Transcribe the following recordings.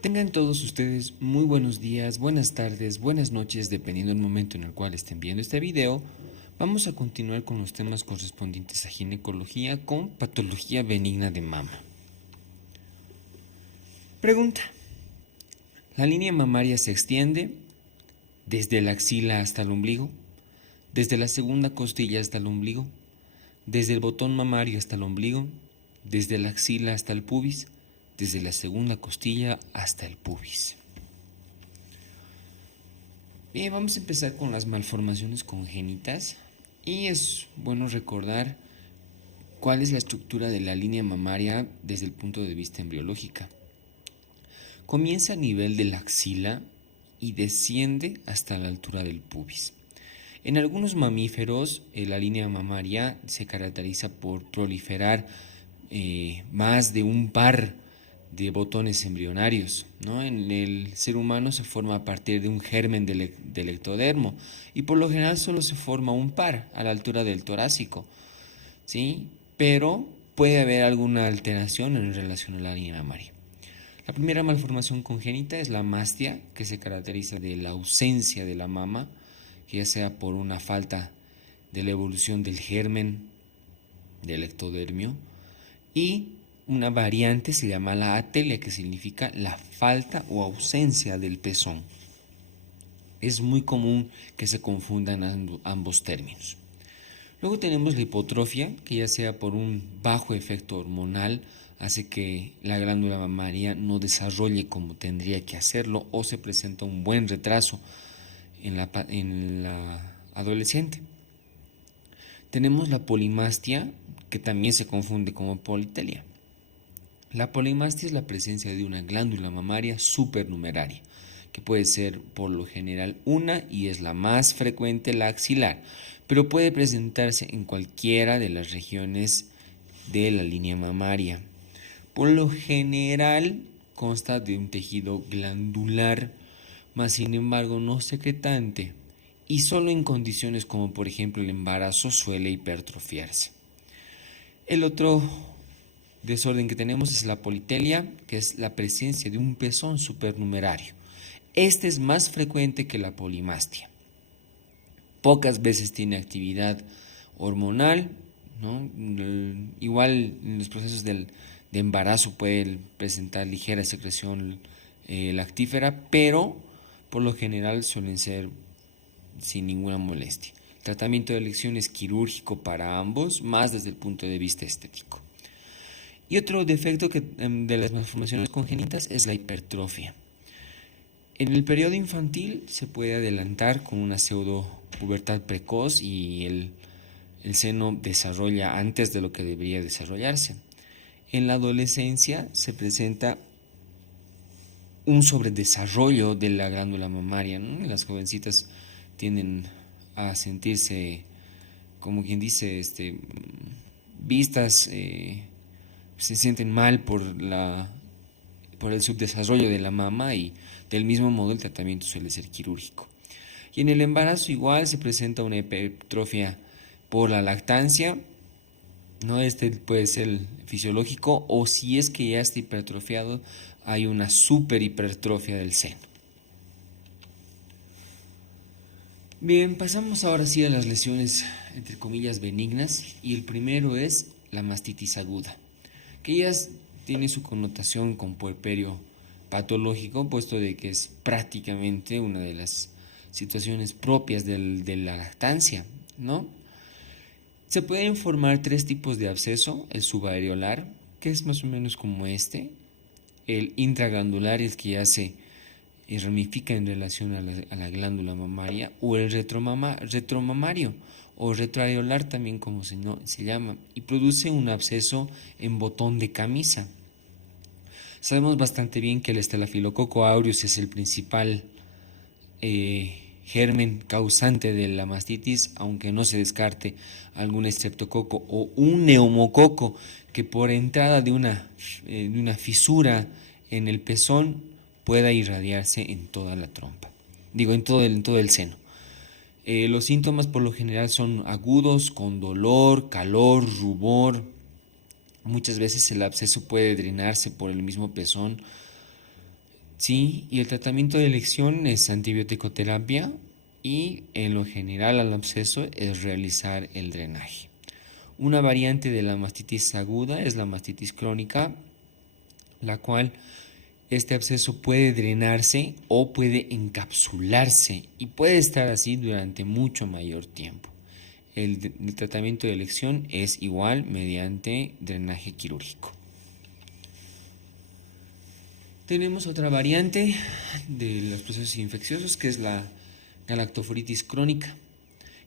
Tengan todos ustedes muy buenos días, buenas tardes, buenas noches, dependiendo del momento en el cual estén viendo este video. Vamos a continuar con los temas correspondientes a ginecología con patología benigna de mama. Pregunta. ¿La línea mamaria se extiende desde la axila hasta el ombligo? ¿Desde la segunda costilla hasta el ombligo? ¿Desde el botón mamario hasta el ombligo? ¿Desde la axila hasta el pubis? ¿Desde la segunda costilla hasta el pubis? Bien, vamos a empezar con las malformaciones congénitas y es bueno recordar cuál es la estructura de la línea mamaria desde el punto de vista embriológica. Comienza a nivel de la axila y desciende hasta la altura del pubis. En algunos mamíferos, la línea mamaria se caracteriza por proliferar más de un par de botones embrionarios, ¿no? En el ser humano se forma a partir de un germen del ectodermo y por lo general solo se forma un par a la altura del torácico, ¿sí? Pero puede haber alguna alteración en relación a la línea mamaria. La primera malformación congénita es la mastia, que se caracteriza de la ausencia de la mama, ya sea por una falta de la evolución del germen del ectodermio, y una variante se llama la atelia, que significa la falta o ausencia del pezón. Es muy común que se confundan ambos términos. Luego tenemos la hipotrofia, que ya sea por un bajo efecto hormonal, hace que la glándula mamaria no desarrolle como tendría que hacerlo o se presenta un buen retraso en la adolescente. Tenemos la polimastia, que también se confunde como politelia. La polimastia es la presencia de una glándula mamaria supernumeraria, que puede ser por lo general una y es la más frecuente la axilar, pero puede presentarse en cualquiera de las regiones de la línea mamaria. Por lo general consta de un tejido glandular, mas sin embargo no secretante, y solo en condiciones como por ejemplo el embarazo suele hipertrofiarse. El otro desorden que tenemos es la politelia, que es la presencia de un pezón supernumerario. Este es más frecuente que la polimastia. Pocas veces tiene actividad hormonal, ¿no? Igual en los procesos de embarazo puede presentar ligera secreción lactífera, pero por lo general suelen ser sin ninguna molestia. El tratamiento de elección es quirúrgico para ambos, más desde el punto de vista estético. Y otro defecto de las malformaciones congénitas es la hipertrofia. En el periodo infantil se puede adelantar con una pseudo pubertad precoz y el seno desarrolla antes de lo que debería desarrollarse. En la adolescencia se presenta un sobredesarrollo de la glándula mamaria, ¿no? Las jovencitas tienden a sentirse, como quien dice, vistas, se sienten mal por el subdesarrollo de la mama y del mismo modo el tratamiento suele ser quirúrgico. Y en el embarazo igual se presenta una hipertrofia por la lactancia, ¿no? Este puede ser fisiológico o si es que ya está hipertrofiado hay una superhipertrofia del seno. Bien, pasamos ahora sí a las lesiones entre comillas benignas y el primero es la mastitis aguda, que ya tiene su connotación con puerperio patológico, puesto de que es prácticamente una de las situaciones propias de la lactancia, ¿no? Se pueden formar tres tipos de absceso: el subareolar, que es más o menos como el intraglandular, es que ya se ramifica en relación a la glándula mamaria, o el retromamario o retroareolar también como se llama, y produce un absceso en botón de camisa. Sabemos bastante bien que el Staphylococcus aureus es el principal germen causante de la mastitis, aunque no se descarte algún estreptococo o un neumococo que por entrada de una fisura en el pezón pueda irradiarse en toda la trompa, en todo el seno. Los síntomas por lo general son agudos, con dolor, calor, rubor. Muchas veces el absceso puede drenarse por el mismo pezón. Sí, y el tratamiento de elección es antibiótico-terapia y en lo general al absceso es realizar el drenaje. Una variante de la mastitis aguda es la mastitis crónica, la cual este absceso puede drenarse o puede encapsularse y puede estar así durante mucho mayor tiempo. El tratamiento de elección es igual mediante drenaje quirúrgico. Tenemos otra variante de los procesos infecciosos que es la galactoforitis crónica,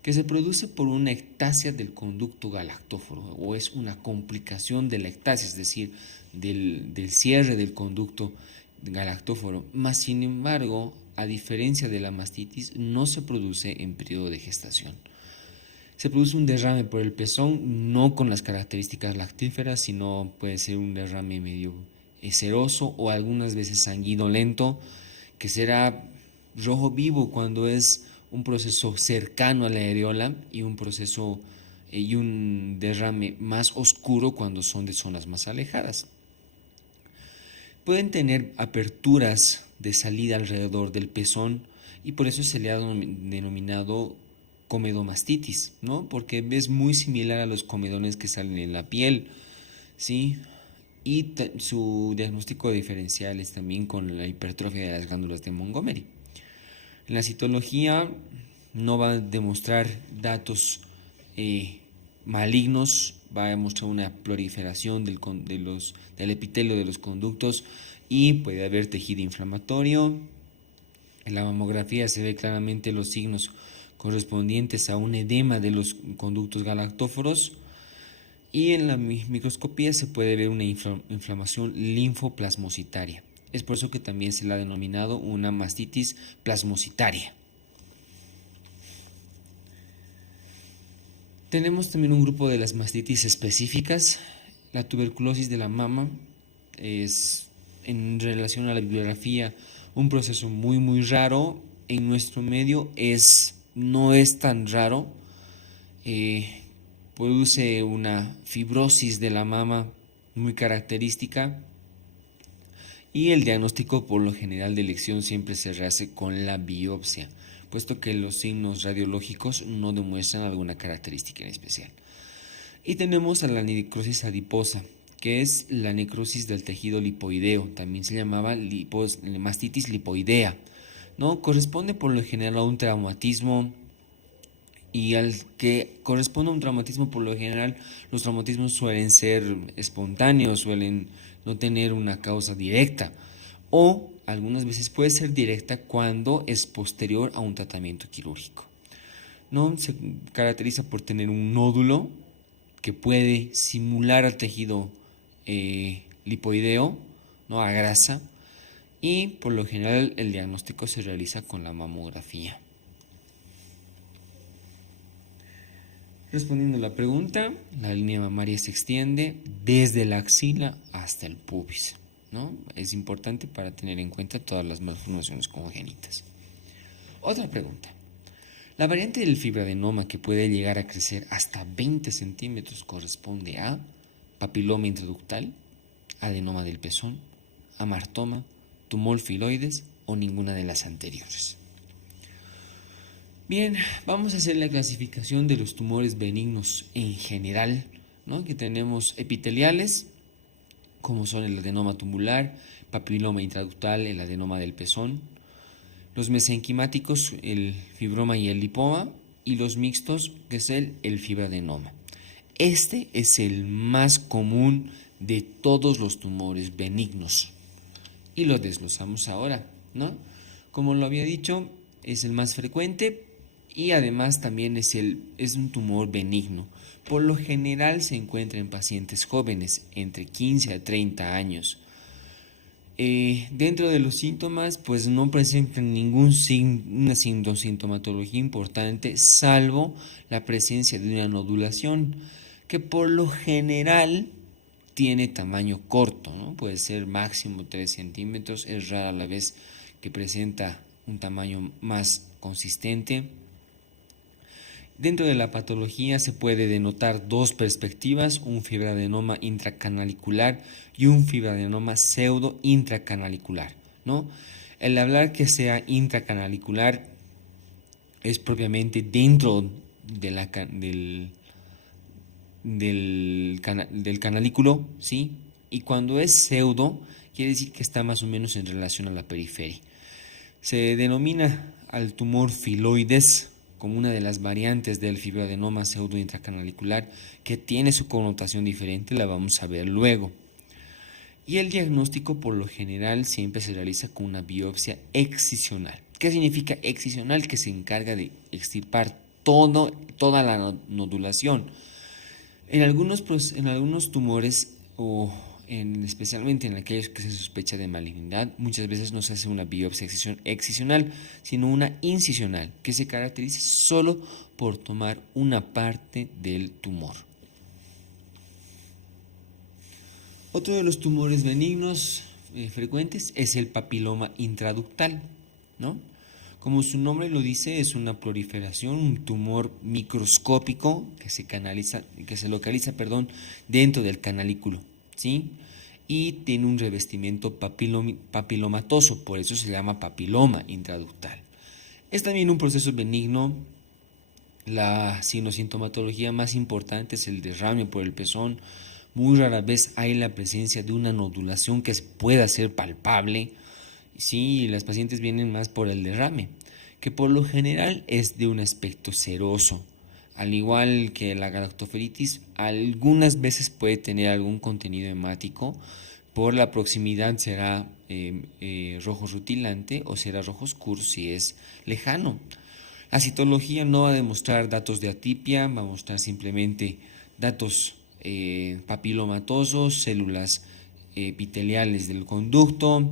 que se produce por una ectasia del conducto galactóforo o es una complicación de la ectasia, es decir, del cierre del conducto galactóforo. Más sin embargo, a diferencia de la mastitis, no se produce en periodo de gestación. Se produce un derrame por el pezón, no con las características lactíferas, sino puede ser un derrame medio ceroso o algunas veces sanguinolento, que será rojo vivo cuando es un proceso cercano a la areola y un proceso y un derrame más oscuro cuando son de zonas más alejadas. Pueden tener aperturas de salida alrededor del pezón y por eso se le ha denominado comedomastitis, ¿no? Porque es muy similar a los comedones que salen en la piel, ¿sí? Y su diagnóstico diferencial es también con la hipertrofia de las glándulas de Montgomery. En la citología no va a demostrar datos malignos, va a demostrar una proliferación del epitelio de los conductos y puede haber tejido inflamatorio. En la mamografía se ve claramente los signos correspondientes a un edema de los conductos galactóforos. Y en la microscopía se puede ver una inflamación linfoplasmocitaria. Es por eso que también se la ha denominado una mastitis plasmocitaria. Tenemos también un grupo de las mastitis específicas. La tuberculosis de la mama es, en relación a la bibliografía, un proceso muy raro. En nuestro medio no es tan raro. Produce una fibrosis de la mama muy característica y el diagnóstico por lo general de elección siempre se hace con la biopsia, puesto que los signos radiológicos no demuestran alguna característica en especial. Y tenemos a la necrosis adiposa, que es la necrosis del tejido lipoideo, también se llamaba mastitis lipoidea, ¿no? Corresponde por lo general a un traumatismo. Y al que corresponde a un traumatismo, por lo general, los traumatismos suelen ser espontáneos, suelen no tener una causa directa. O algunas veces puede ser directa cuando es posterior a un tratamiento quirúrgico. ¿No? Se caracteriza por tener un nódulo que puede simular al tejido lipoideo, ¿no? A grasa. Y por lo general el diagnóstico se realiza con la mamografía. Respondiendo a la pregunta, la línea mamaria se extiende desde la axila hasta el pubis, ¿no? Es importante para tener en cuenta todas las malformaciones congénitas. Otra pregunta. La variante del fibradenoma que puede llegar a crecer hasta 20 centímetros corresponde a papiloma intraductal, adenoma del pezón, amartoma, tumor filoides o ninguna de las anteriores. Bien, vamos a hacer la clasificación de los tumores benignos en general, ¿no? Que tenemos epiteliales, como son el adenoma tubular, papiloma intraductal, el adenoma del pezón, los mesenquimáticos, el fibroma y el lipoma, y los mixtos, que es el fibradenoma. Este es el más común de todos los tumores benignos y lo desglosamos ahora, ¿no? Como lo había dicho, es el más frecuente y además también es un tumor benigno. Por lo general se encuentra en pacientes jóvenes, entre 15 a 30 años. Dentro de los síntomas, pues no presentan una sintomatología importante, salvo la presencia de una nodulación, que por lo general tiene tamaño corto, ¿no? Puede ser máximo 3 centímetros, es rara la vez que presenta un tamaño más consistente. Dentro de la patología se puede denotar dos perspectivas, un fibradenoma intracanalicular y un fibradenoma pseudo intracanalicular. ¿no? El hablar que sea intracanalicular es propiamente dentro de del canalículo, ¿sí? Y cuando es pseudo, quiere decir que está más o menos en relación a la periferia. Se denomina al tumor filoides como una de las variantes del fibroadenoma pseudo intracanalicular que tiene su connotación diferente, la vamos a ver luego. Y el diagnóstico por lo general siempre se realiza con una biopsia excisional. ¿Qué significa excisional? Que se encarga de extirpar toda la nodulación. En algunos tumores especialmente en aquellos que se sospecha de malignidad, muchas veces no se hace una biopsia excisional, sino una incisional, que se caracteriza solo por tomar una parte del tumor. Otro de los tumores benignos frecuentes es el papiloma intraductal, ¿no? Como su nombre lo dice, es una proliferación, un tumor microscópico que se localiza, dentro del canalículo, ¿sí? Y tiene un revestimiento papilomatoso, por eso se llama papiloma intraductal. Es también un proceso benigno. La sinosintomatología más importante es el derrame por el pezón. Muy rara vez hay la presencia de una nodulación que pueda ser palpable. Sí, las pacientes vienen más por el derrame, que por lo general es de un aspecto seroso. Al igual que la galactoferitis, algunas veces puede tener algún contenido hemático. Por la proximidad será rojo rutilante o será rojo oscuro si es lejano. La citología no va a demostrar datos de atipia, va a mostrar simplemente datos papilomatosos, células epiteliales del conducto.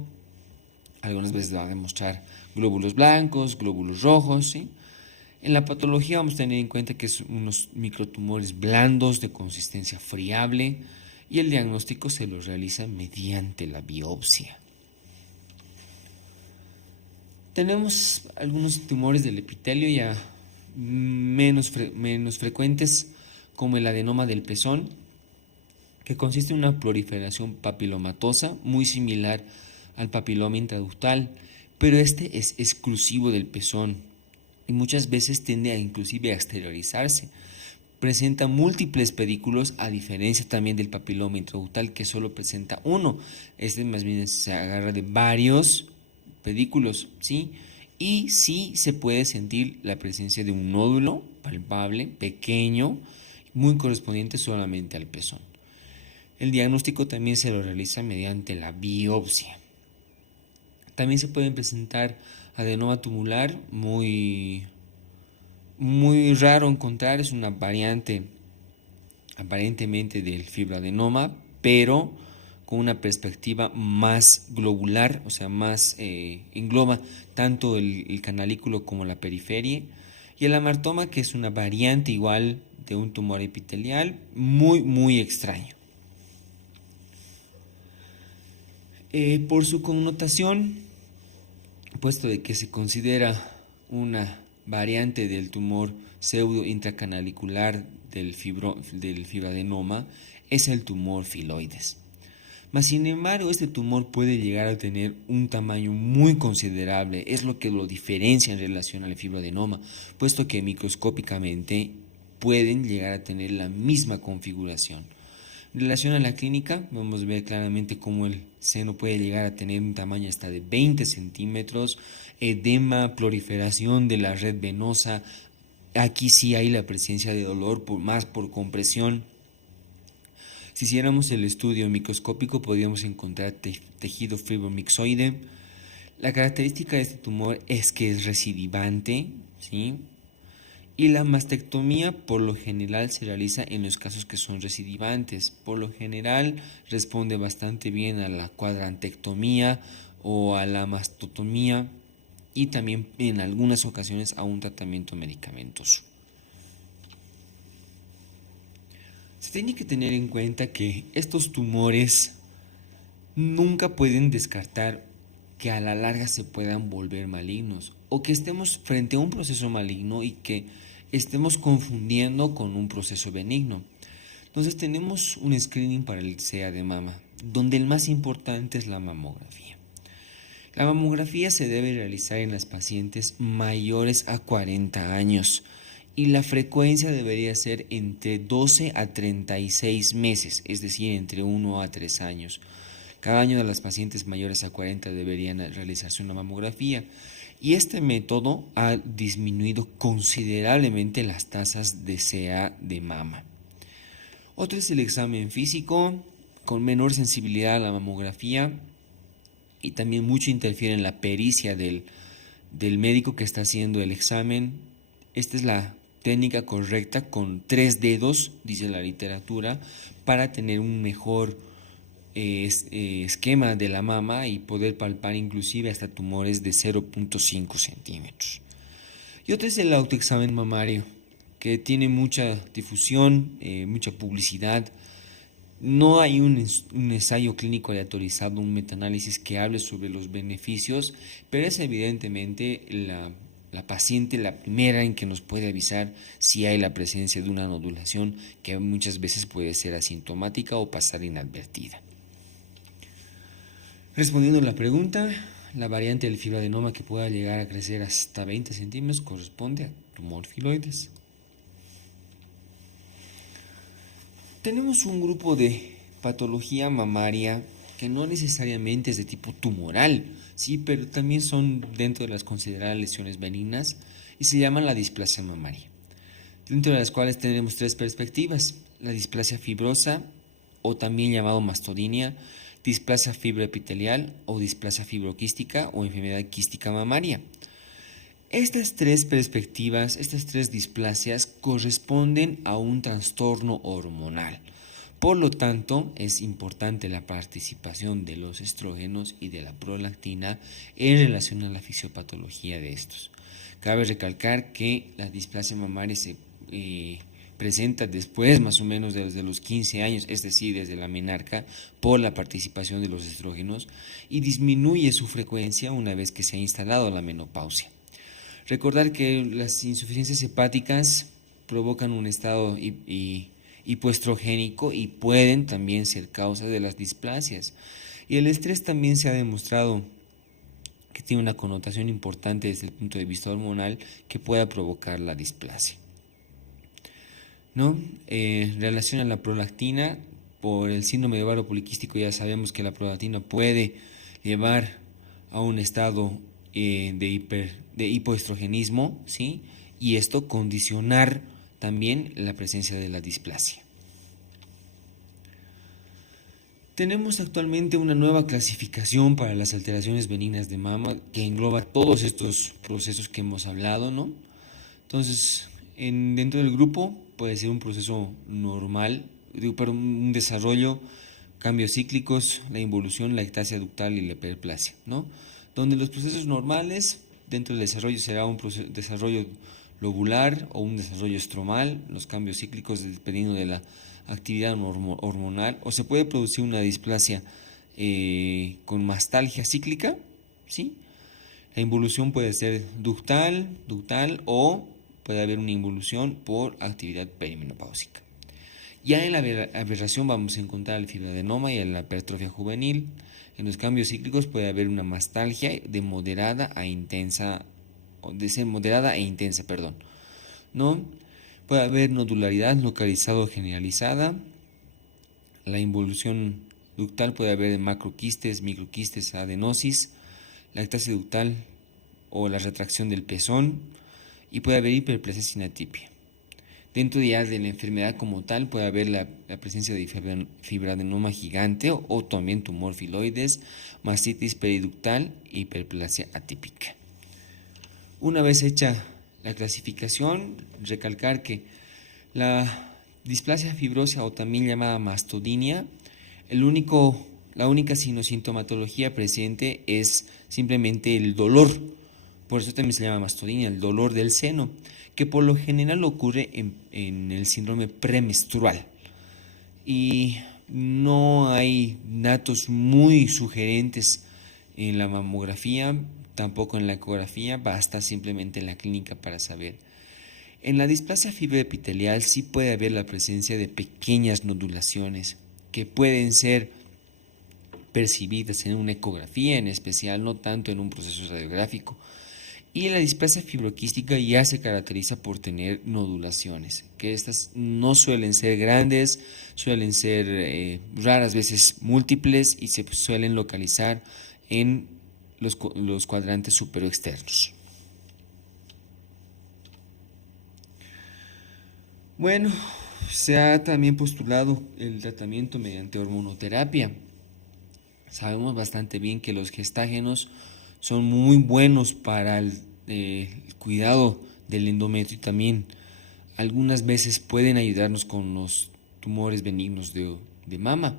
Algunas veces va a demostrar glóbulos blancos, glóbulos rojos, ¿sí? En la patología vamos a tener en cuenta que son unos microtumores blandos de consistencia friable y el diagnóstico se lo realiza mediante la biopsia. Tenemos algunos tumores del epitelio ya menos frecuentes, como el adenoma del pezón, que consiste en una proliferación papilomatosa muy similar al papiloma intraductal, pero este es exclusivo del pezón y muchas veces tiende inclusive a exteriorizarse. Presenta múltiples pedículos, a diferencia también del papiloma intraductal que solo presenta uno. Este más bien se agarra de varios pedículos, ¿sí? Y sí se puede sentir la presencia de un nódulo palpable, pequeño, muy correspondiente solamente al pezón. El diagnóstico también se lo realiza mediante la biopsia. También se pueden presentar adenoma tumular, muy raro encontrar, es una variante aparentemente del fibroadenoma, pero con una perspectiva más globular, o sea, más engloba tanto el canalículo como la periferia, y el amartoma, que es una variante igual de un tumor epitelial muy extraño. Por su connotación, puesto de que se considera una variante del tumor pseudo intracanalicular del fibroadenoma, es el tumor filoides. Mas sin embargo, este tumor puede llegar a tener un tamaño muy considerable, es lo que lo diferencia en relación al fibroadenoma, puesto que microscópicamente pueden llegar a tener la misma configuración. En relación a la clínica, vamos a ver claramente cómo el seno puede llegar a tener un tamaño hasta de 20 centímetros, edema, proliferación de la red venosa. Aquí sí hay la presencia de dolor, más por compresión. Si hiciéramos el estudio microscópico, podríamos encontrar tejido fibromixoide. La característica de este tumor es que es recidivante, ¿sí? Y la mastectomía por lo general se realiza en los casos que son recidivantes. Por lo general responde bastante bien a la cuadrantectomía o a la mastotomía y también en algunas ocasiones a un tratamiento medicamentoso. Se tiene que tener en cuenta que estos tumores nunca pueden descartar que a la larga se puedan volver malignos o que estemos frente a un proceso maligno y que estemos confundiendo con un proceso benigno. Entonces tenemos un screening para el SEA de mama, donde el más importante es la mamografía. La mamografía se debe realizar en las pacientes mayores a 40 años y la frecuencia debería ser entre 12 a 36 meses, es decir, entre 1 a 3 años. Cada año de las pacientes mayores a 40 deberían realizarse una mamografía y este método ha disminuido considerablemente las tasas de CA de mama. Otro es el examen físico, con menor sensibilidad a la mamografía y también mucho interfiere en la pericia del médico que está haciendo el examen. Esta es la técnica correcta con 3 dedos, dice la literatura, para tener un mejor esquema de la mama y poder palpar inclusive hasta tumores de 0.5 centímetros. Y otro es el autoexamen mamario, que tiene mucha difusión, mucha publicidad. No hay un ensayo clínico aleatorizado, un metaanálisis que hable sobre los beneficios, pero es evidentemente la paciente la primera en que nos puede avisar si hay la presencia de una nodulación que muchas veces puede ser asintomática o pasar inadvertida. Respondiendo a la pregunta, la variante del fibroadenoma que pueda llegar a crecer hasta 20 centímetros corresponde a tumor filoides. Tenemos un grupo de patología mamaria que no necesariamente es de tipo tumoral, sí, pero también son dentro de las consideradas lesiones benignas y se llama la displasia mamaria, dentro de las cuales tenemos 3 perspectivas: la displasia fibrosa o también llamado mastodinia, displasia fibroepitelial o displasia fibroquística o enfermedad quística mamaria. Estas 3 perspectivas, estas 3 displasias corresponden a un trastorno hormonal. Por lo tanto, es importante la participación de los estrógenos y de la prolactina en relación a la fisiopatología de estos. Cabe recalcar que la displasia mamaria se presenta después más o menos desde los 15 años, es decir, desde la menarca, por la participación de los estrógenos y disminuye su frecuencia una vez que se ha instalado la menopausia. Recordar que las insuficiencias hepáticas provocan un estado hipoestrogénico y pueden también ser causa de las displasias. Y el estrés también se ha demostrado que tiene una connotación importante desde el punto de vista hormonal que pueda provocar la displasia. ¿No? Relación a la prolactina, por el síndrome de ovario poliquístico ya sabemos que la prolactina puede llevar a un estado de hipoestrogenismo, ¿sí? Y esto condicionar también la presencia de la displasia. Tenemos actualmente una nueva clasificación para las alteraciones benignas de mama que engloba todos estos procesos que hemos hablado, ¿no? Entonces, dentro del grupo puede ser un proceso normal, un desarrollo, cambios cíclicos, la involución, la ectasia ductal y la hiperplasia, ¿no? Donde los procesos normales dentro del desarrollo será un desarrollo lobular o un desarrollo estromal, los cambios cíclicos dependiendo de la actividad hormonal, o se puede producir una displasia con mastalgia cíclica, ¿sí? La involución puede ser ductal o puede haber una involución por actividad perimenopáusica. Ya en la aberración vamos a encontrar el fibroadenoma y la hipertrofia juvenil. En los cambios cíclicos puede haber una mastalgia de moderada e intensa, ¿no? Puede haber nodularidad localizada o generalizada. La involución ductal puede haber de macroquistes, microquistes, adenosis, la ectasia ductal o la retracción del pezón, y puede haber hiperplasia sin atipia. Dentro ya de la enfermedad como tal puede haber la presencia de fibroadenoma gigante o también tumor filoides, mastitis periductal e hiperplasia atípica. Una vez hecha la clasificación, recalcar que la displasia fibrosa o también llamada mastodinia, la única sintomatología presente es simplemente el dolor. Por eso también se llama mastodinia, el dolor del seno, que por lo general ocurre en el síndrome premenstrual. Y no hay datos muy sugerentes en la mamografía, tampoco en la ecografía, basta simplemente en la clínica para saber. En la displasia fibroepitelial sí puede haber la presencia de pequeñas nodulaciones que pueden ser percibidas en una ecografía en especial, no tanto en un proceso radiográfico. Y la displasia fibroquística ya se caracteriza por tener nodulaciones, que estas no suelen ser grandes, suelen ser raras veces múltiples y se suelen localizar en los cuadrantes superoexternos. Bueno, se ha también postulado el tratamiento mediante hormonoterapia. Sabemos bastante bien que los gestágenos son muy buenos para el cuidado del endometrio y también algunas veces pueden ayudarnos con los tumores benignos de mama.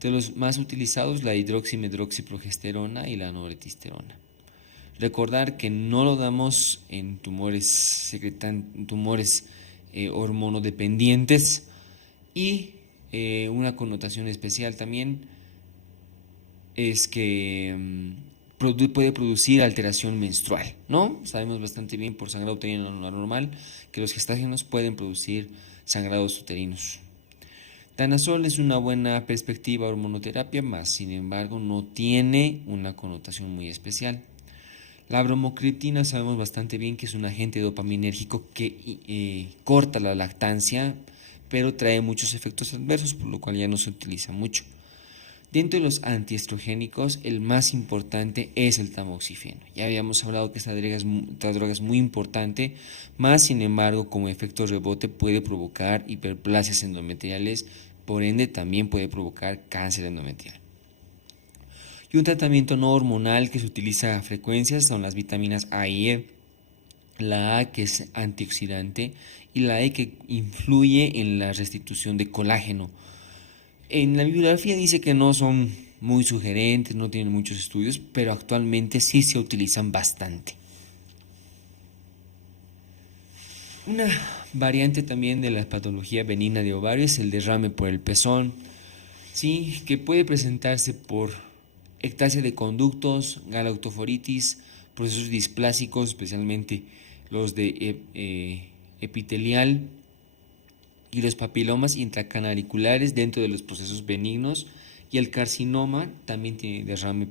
De los más utilizados, la hidroximedroxiprogesterona y la noretisterona. Recordar que no lo damos en tumores hormonodependientes y una connotación especial también es que puede producir alteración menstrual, ¿no? Sabemos bastante bien por sangrado uterino anormal que los gestágenos pueden producir sangrados uterinos. Danazol es una buena perspectiva hormonoterapia, más sin embargo no tiene una connotación muy especial. La bromocriptina sabemos bastante bien que es un agente dopaminérgico que corta la lactancia, pero trae muchos efectos adversos, por lo cual ya no se utiliza mucho. Dentro de los antiestrogénicos, el más importante es el tamoxifeno. Ya habíamos hablado que esta droga es muy importante, más sin embargo, como efecto rebote puede provocar hiperplasias endometriales, por ende también puede provocar cáncer endometrial. Y un tratamiento no hormonal que se utiliza a frecuencias son las vitaminas A y E. La A, que es antioxidante, y la E, que influye en la restitución de colágeno. En la bibliografía dice que no son muy sugerentes, no tienen muchos estudios, pero actualmente sí se utilizan bastante. Una variante también de la patología benigna de ovario es el derrame por el pezón, ¿sí? Que puede presentarse por ectasia de conductos, galactoforitis, procesos displásicos, especialmente los de epitelial, y los papilomas intracanaliculares dentro de los procesos benignos, y el carcinoma también tiene derrame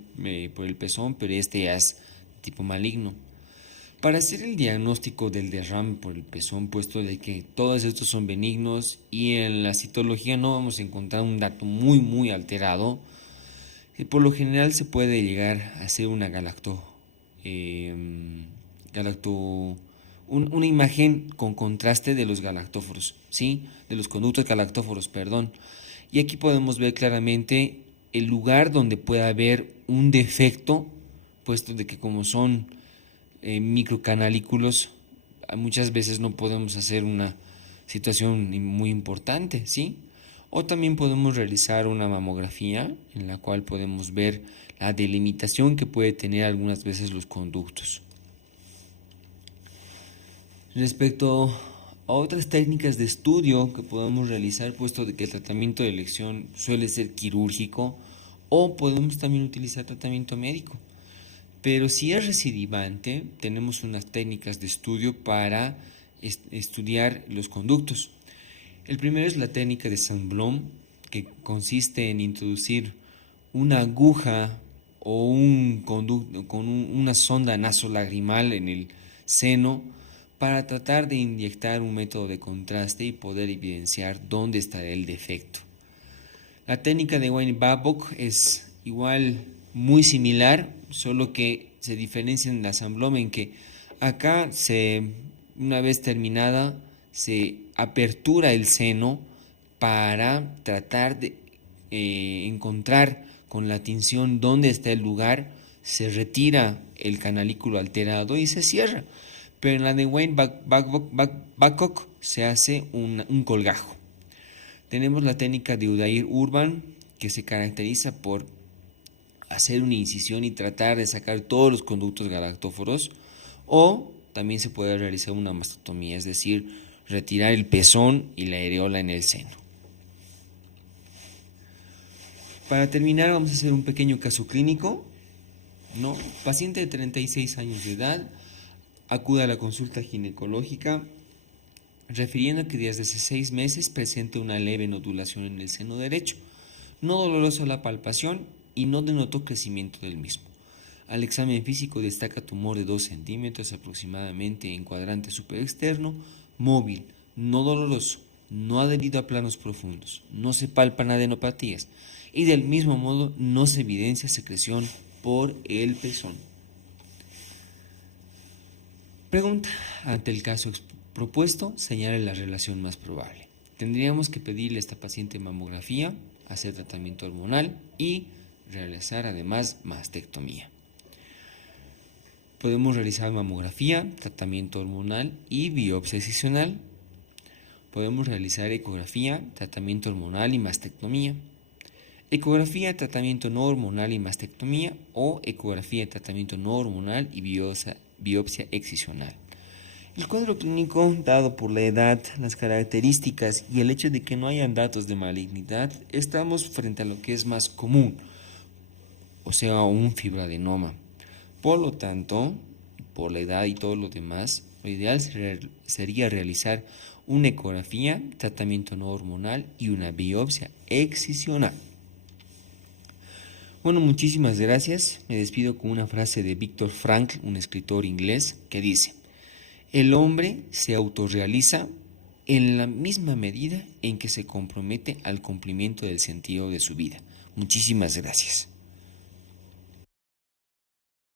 por el pezón, pero este ya es tipo maligno. Para hacer el diagnóstico del derrame por el pezón, puesto de que todos estos son benignos y en la citología no vamos a encontrar un dato muy alterado, por lo general se puede llegar a hacer una una imagen con contraste de los galactóforos, ¿sí? De los conductos galactóforos, perdón. Y aquí podemos ver claramente el lugar donde puede haber un defecto, puesto de que como son microcanalículos, muchas veces no podemos hacer una situación muy importante, ¿sí? O también podemos realizar una mamografía en la cual podemos ver la delimitación que puede tener algunas veces los conductos. Respecto a otras técnicas de estudio que podemos realizar, puesto de que el tratamiento de elección suele ser quirúrgico, o podemos también utilizar tratamiento médico. Pero si es recidivante, tenemos unas técnicas de estudio para estudiar los conductos. El primero es la técnica de Sandblom, que consiste en introducir una aguja o un conducto con una sonda nasolagrimal en el seno para tratar de inyectar un método de contraste y poder evidenciar dónde está el defecto. La técnica de Weinbach es igual muy similar, solo que se diferencia en la Sandblom en que acá una vez terminada se apertura el seno para tratar de encontrar con la tinción dónde está el lugar, se retira el canalículo alterado y se cierra. Pero en la de Weinbach se hace un colgajo. Tenemos la técnica de Udair Urban, que se caracteriza por hacer una incisión y tratar de sacar todos los conductos galactóforos, o también se puede realizar una mastotomía, es decir, retirar el pezón y la areola en el seno. Para terminar, vamos a hacer un pequeño caso clínico, ¿no? Paciente de 36 años de edad acude a la consulta ginecológica refiriendo que desde hace 6 meses presenta una leve nodulación en el seno derecho, no dolorosa la palpación, y no denotó crecimiento del mismo. Al examen físico destaca tumor de 2 centímetros aproximadamente en cuadrante superexterno, móvil, no doloroso, no adherido a planos profundos, no se palpan adenopatías y del mismo modo no se evidencia secreción por el pezón. Pregunta: ante el caso propuesto, señale la relación más probable. Tendríamos que pedirle a esta paciente mamografía, hacer tratamiento hormonal y realizar además mastectomía. Podemos realizar mamografía, tratamiento hormonal y biopsia excisional. Podemos realizar ecografía, tratamiento hormonal y mastectomía. Ecografía, tratamiento no hormonal y mastectomía, o ecografía, tratamiento no hormonal y biopsia excisional. El cuadro clínico, dado por la edad, las características y el hecho de que no hayan datos de malignidad, estamos frente a lo que es más común, o sea, un fibroadenoma. Por lo tanto, por la edad y todo lo demás, lo ideal sería realizar una ecografía, tratamiento no hormonal y una biopsia excisional. Bueno, muchísimas gracias. Me despido con una frase de Viktor Frankl, un escritor inglés, que dice: el hombre se autorrealiza en la misma medida en que se compromete al cumplimiento del sentido de su vida. Muchísimas gracias.